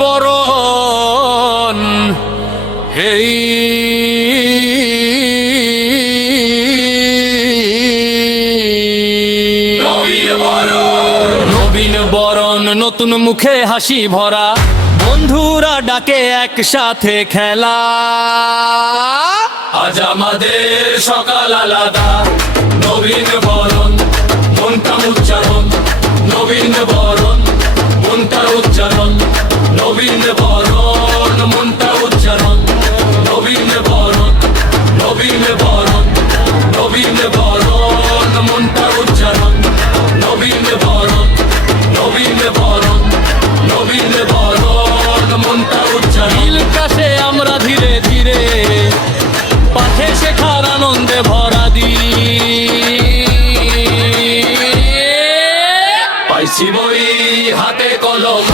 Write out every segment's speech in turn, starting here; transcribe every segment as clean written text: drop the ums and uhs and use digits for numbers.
বরণ এই নবীন বরণ নতুন মুখে হাসি ভরা বন্ধুরা ডাকে একসাথে খেলা আজ আমাদের সকাল আলাদা নবীন বরণ মনটা উচ্চারণ নবীন বরণ মনটা উচ্চারণ নবীন বরণ মনটা উচ্চারণ নবীন বরণ নবীন বরণ নবীন বরণ মনটা উচ্চারণ নবীন বরণ নবীন বরণ নবীন বরণ মনটা উচ্চারণ নীল কাশে আমরা ধীরে ধীরে পাঠে শেখার আনন্দে ভরা পাইছি বই হাতে কলম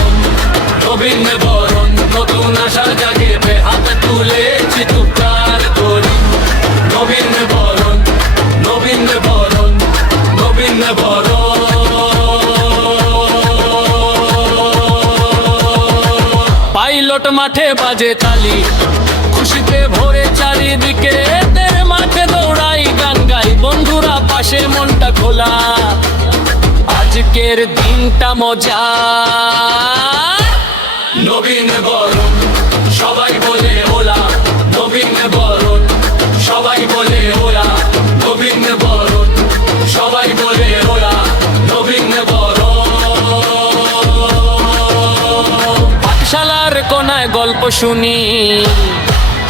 নবীন বরণ নতুন আশা জাগে হাতে তুলেছি টুকটার করি নবীন বরণ নবীন বরণ নবীন বরণ পাইলট মাঠে বাজে তালি খুশিতে ভরে চারিদিকে মাঠে দৌড়াই গান গাই বন্ধুরা পাশে মনটা খোলা আজকের দিনটা মজা নবীন বরণ সবাই বলে ওলা নবীন বরণ সবাই বলে ওলা নবীন বরণ সবাই বলে ওলা নবীন বরণ পাঠশালার কোনায় গল্প শুনি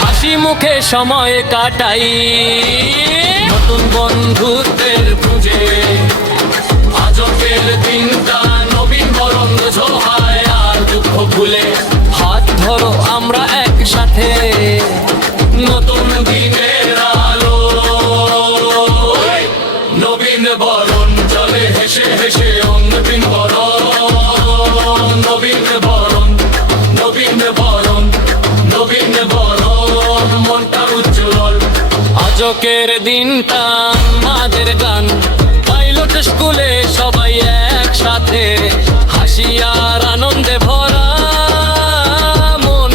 হাসি মুখে সময় কাটাই নতুন বন্ধুত্বের খুঁজে আজকের দিনটা নবীন বরণ ঝোহায় আর দুঃখ ভুলে হাত ধরো আমরা একসাথে নতুন দিনের আলো নবীন বরণ চলে হেসে হেসে নবীন বরণ নবীন বরণ নবীন বরণ নবীন বরণ মনটা উজ্জ্বল আজকের দিনটা আমাদের গান পাইলট স্কুলে সবাই একসাথে হাসি আর আনন্দে ভরা মন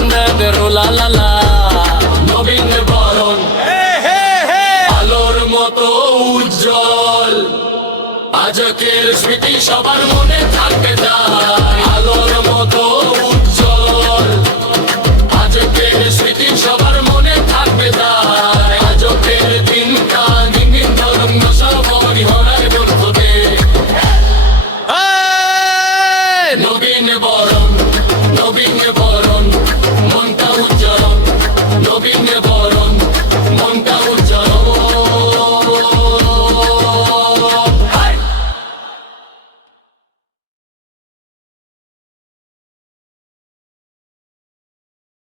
রোলা লালা নবীন বরণ আলোর মতো উজ্জ্বল আজকের স্মৃতি সবার মনে থাকবে তাই আলোর